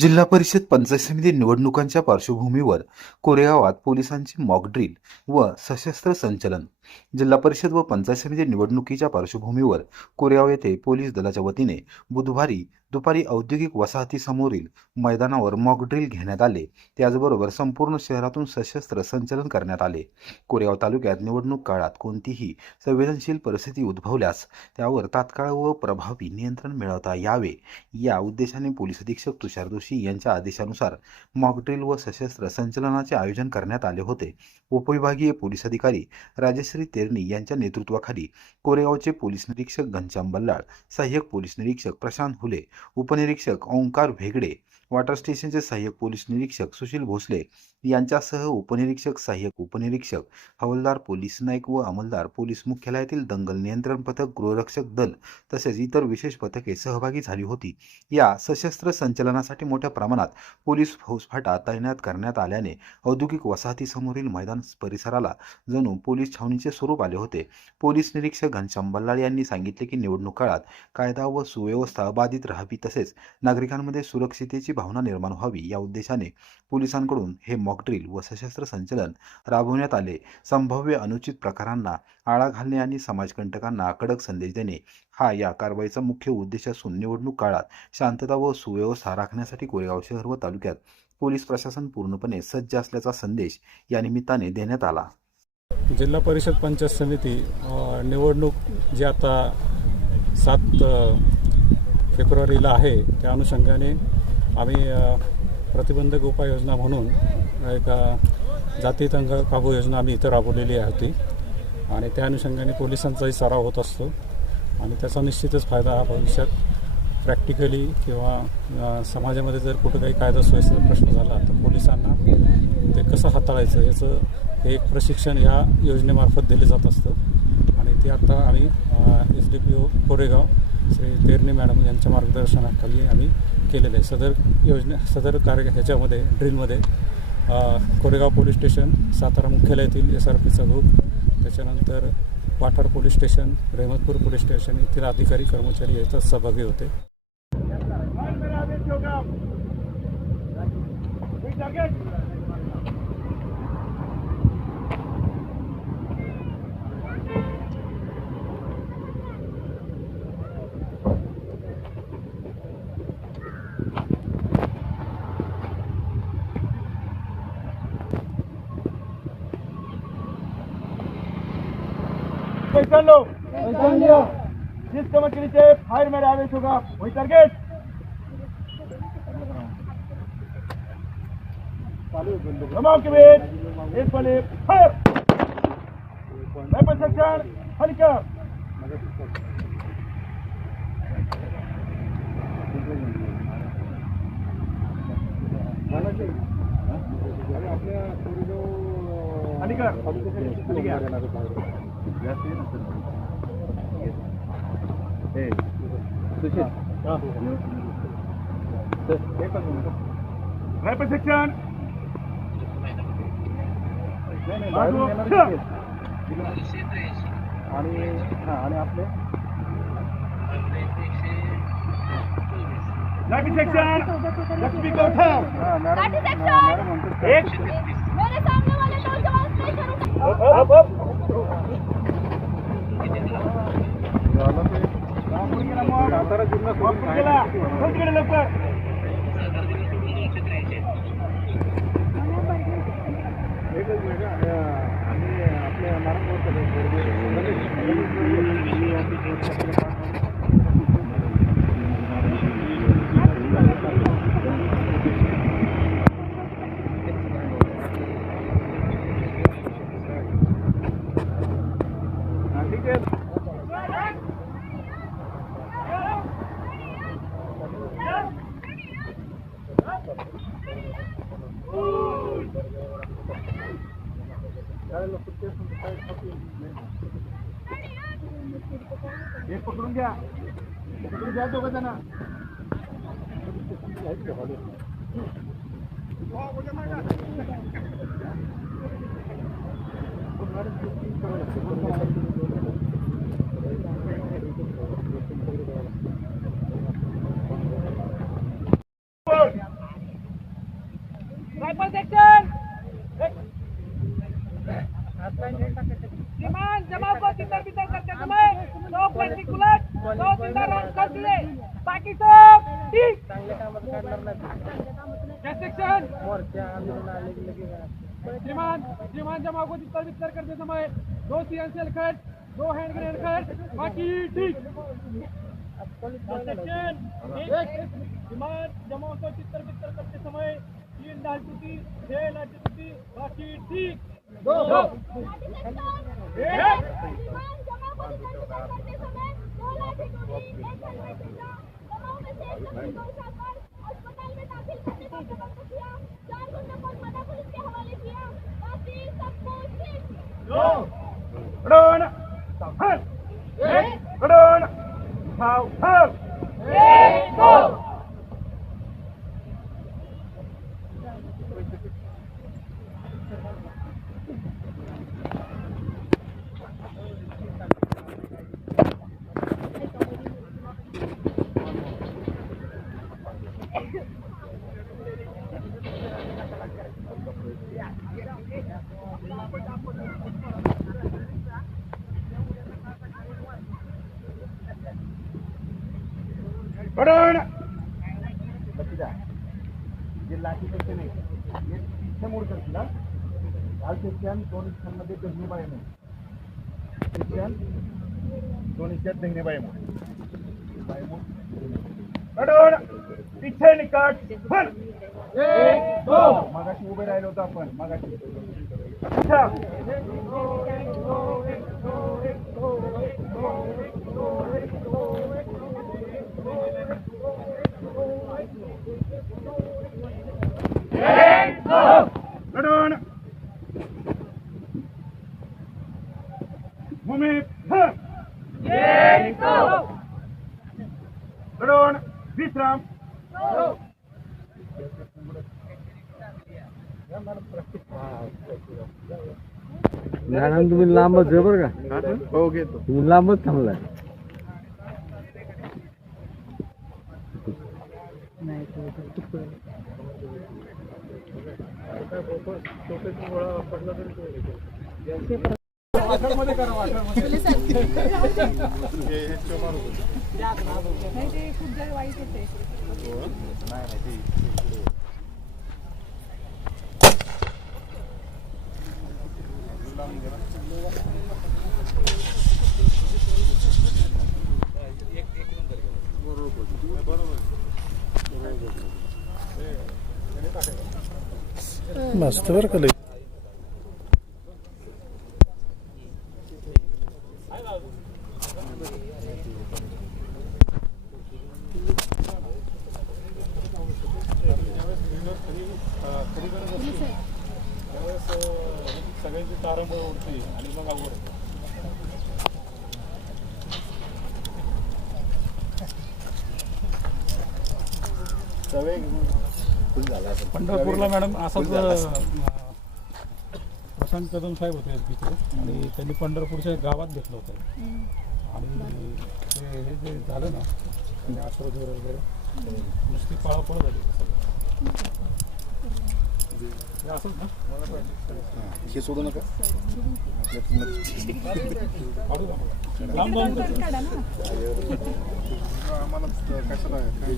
जिल्हा परिषद पंचायत समिती निवडणुकांच्या पार्श्वभूमीवर कोरेगावात पोलिसांची मॉक ड्रिल व सशस्त्र संचलन. जिल्हा परिषद व पंचायत समिती निवडणुकीच्या पार्श्वभूमीवर कोरेगाव येथे पोलीस दलाच्या वतीने बुधवारी दुपारी औद्योगिक वसाहतीसमोरील मैदानावर मॉक ड्रिल घेण्यात आले. त्याचबरोबर संपूर्ण शहरातून सशस्त्र संचलन करण्यात आले. कोरेगाव तालुक्यात निवडणूक काळात कोणतीही संवेदनशील परिस्थिती उद्भवल्यास त्यावर तात्काळ व प्रभावी नियंत्रण मिळवता यावे या उद्देशाने पोलीस अधीक्षक तुषार जोशी यांच्या आदेशानुसार मॉक ड्रिल व सशस्त्र संचलनाचे आयोजन करण्यात आले होते. उपविभागीय पोलीस अधिकारी राजश्री तेरणी यांच्या नेतृत्वाखाली कोरेगावचे पोलीस निरीक्षक घनश्याम बल्लाळ, सहाय्यक पोलीस निरीक्षक प्रशांत हुले, उपनिरीक्षक ओंकार भेगडे, वॉटर स्टेशनचे सहाय्यक पोलीस निरीक्षक सुशील भोसले यांच्यासह उपनिरीक्षक, सहाय्यक उपनिरीक्षक, हवालदार पोलीस नाईक व अंमलदार पोलीस मुख्यालयातील दंगल नियंत्रण पथक, गृहरक्षक दल तसेच इतर विशेष पथके सहभागी झाली होती. या सशस्त्र संचलनासाठी मोठ्या प्रमाणात पोलीस फौजफाटा तैनात करण्यात आल्याने औद्योगिक वसाहतीसमोरील मैदान परिसराला जणू पोलीस छावणीचे स्वरूप आले होते. पोलीस निरीक्षक घनश्याम बल्लाळ यांनी सांगितले की निवडणूक काळात कायदा व सुव्यवस्था बाधित राहावी तसेच नागरिकांमध्ये सुरक्षिततेची भावना निर्माण व्हावी या उद्देशाने पोलिसांकडून हे मॉक ड्रिल व सशस्त्र संचलन राबवण्यात आले. संभाव्य अनुचित प्रकारांना आळा घालणे आणि समाजकंटकांना कडक संदेश देणे हा या कारवाईचा मुख्य उद्देश असून निवडणूक काळात शांतता व सुव्यवस्था राखण्यासाठी कोरेगाव शहर व तालुक्यात पोलीस प्रशासन पूर्णपणे सज्ज असल्याचा संदेश या निमित्ताने देण्यात आला. जिल्हा परिषद पंचायत समिती निवडणूक जी आता 7 फेब्रुवारीला आहे त्या अनुषंगाने आम्ही प्रतिबंधक उपाययोजना म्हणून एक जाती दंग काबू योजना आम्ही इथं राबवलेली होती आणि त्या अनुषंगाने पोलिसांचाही सराव होत असतो आणि त्याचा निश्चितच फायदा हा भविष्यात प्रॅक्टिकली किंवा समाजामध्ये जर कुठं काही कायदा सुव्यवस्थेचा प्रश्न झाला तर पोलिसांना ते कसं हाताळायचं याचं हे एक प्रशिक्षण या योजनेमार्फत दिले जात असतं आणि ते आता आम्ही SDPO कोरेगाव श्री तेरणी मॅडम यांच्या मार्गदर्शनाखाली आम्ही केलेलं आहे. सदर कार्य ह्याच्यामध्ये ड्रिलमध्ये कोरेगाव पोलीस स्टेशन, सातारा मुख्यालयातील SRPचा ग्रुप, त्याच्यानंतर वाठार police station, Rahimatpur police station येथील अधिकारी कर्मचारी याच्यात सहभागी होते. पैसा लो जिस कमर से फायर मेरा आवेश होगा वही टारगेट जमाव के बीच एक पले फायर वेपन सेक्शन हल्का वेपन सेक्शन आणि आपले लाठी सेक्शन लक्ष्मी गौठा एक मेरे सामने वाले दो जवान स्टेशन सातारा जिल्हा लवकर एक पकडून घ्या दोघं जण रायफल सेक्शन श्रीमान जमाव को तितर बितर करते समय 100 प्लास्टिक बुलेट 100 जिंदा राउंड कर दिए बाकी सब ठीक सेक्शन श्रीमान जमाव को तितर बितर करते समय 2 सीएनसीएल कट 2 हैंड ग्रेनेड कट बाकी ठीक सेक्शन श्रीमान जमाव को तितर बितर करते समय 3 लाठी 6 लाठी बाकी ठीक दो लाठी सेक्शन आहे समोर करतील काल सेक्शन 2 मध्ये दहिने बाय सेक्शन 2 दहिने बाय पिछे निकट मगाशी उभे राहिलो होतो आपण मगाशी विश्राम मॅडम तुम्ही लांबच आहे बरं का हो घेतो तुम्ही लांबच थांबलाय मस्त बरं का लई सगळ्यांची तारंबळ उडती आणि मग आवड पंढरपूरला मॅडम असंच प्रशांत कदम साहेब होते तिथे आणि त्यांनी पंढरपूरच्या गावात घेतलं होतं आणि ते हे जे झालं ना म्हणजे आश्रधर वगैरे नुसती पळापळ झाली असंच ना हे सोडू नका काढू का लांब लांब आम्हाला कशाला काय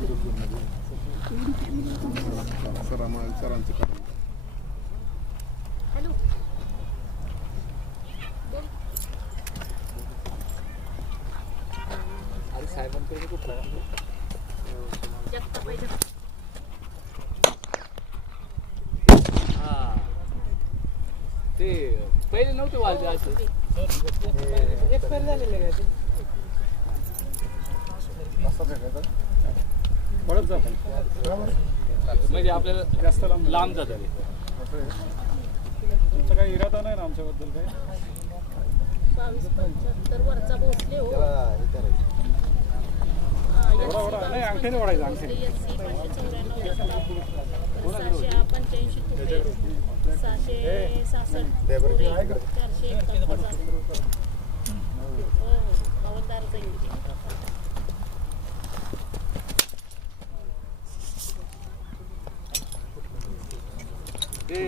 सर आम्हाला सरांचं काम साहेबांकडे कुठला ते पहिले नव्हते वाजले असे एक्सपायर झालेले पळत जात म्हणजे आपल्याला जास्त लांब लांब जातात तुमचा काही इरादा नाही ना आमच्याबद्दल काही 22-75 वरचा भोसले हो एवढा एवढा नाही अंगठीने ओढायचं अंगठीने 785 तुकडे 666 471 हवालदारचा ते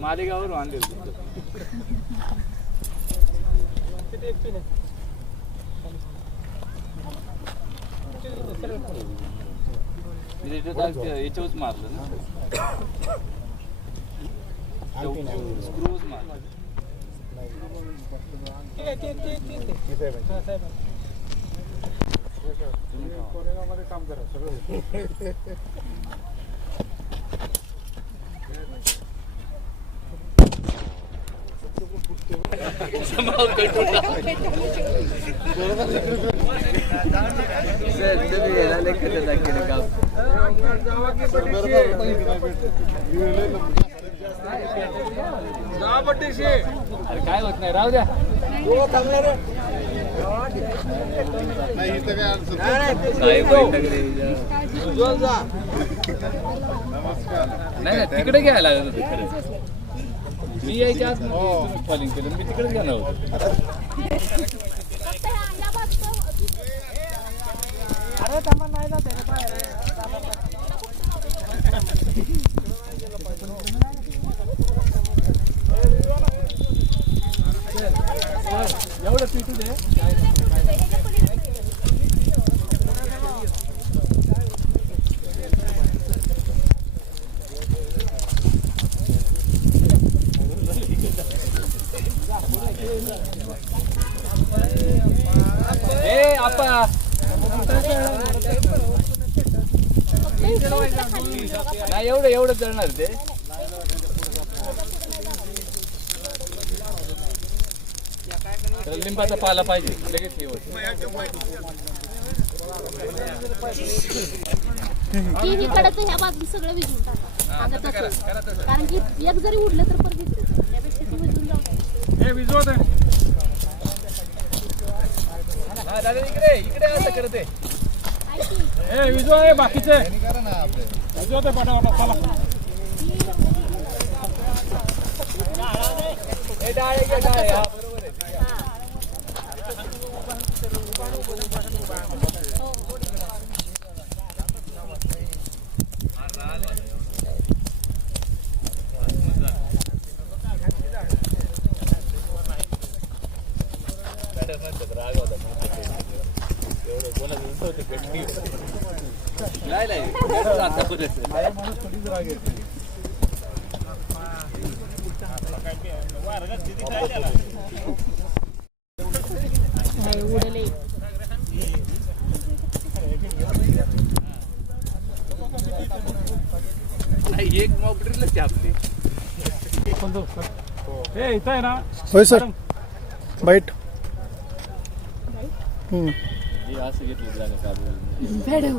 मालेगाववरून आणले याच्यावरच मारलं ना स्क्रूच मारलं. कोरेगावमध्ये काम करा सगळं. अरे काय होत नाही राहू द्या. नाही इथं काय अडचण नाही नाही तिकडे घ्यायला लागत होते खरंच. मी यायच्या आज कॉलिंग केलं मी तिकडेच घेणार होतो. फक्त या बाजूचं एवढं पिटू दे. ए आपा नाही एवढं जळणार ते. लिंबाचा पाला पाहिजे लगेच इकडचं ह्या बाजू सगळं विजून टाका. कारण की एक जरी उडलं तर परत विजलं. त्यापेक्षा ती विजून जाऊ. विजवत दादा इकडे असं करते. आहे विजव आहे बाकीचे विजवत आहे पाठा चला. उडले एक मॉकड्रिलच आपली. हे इथं आहे ना. होय सर बाईट असं घेतलं जागा मॅडम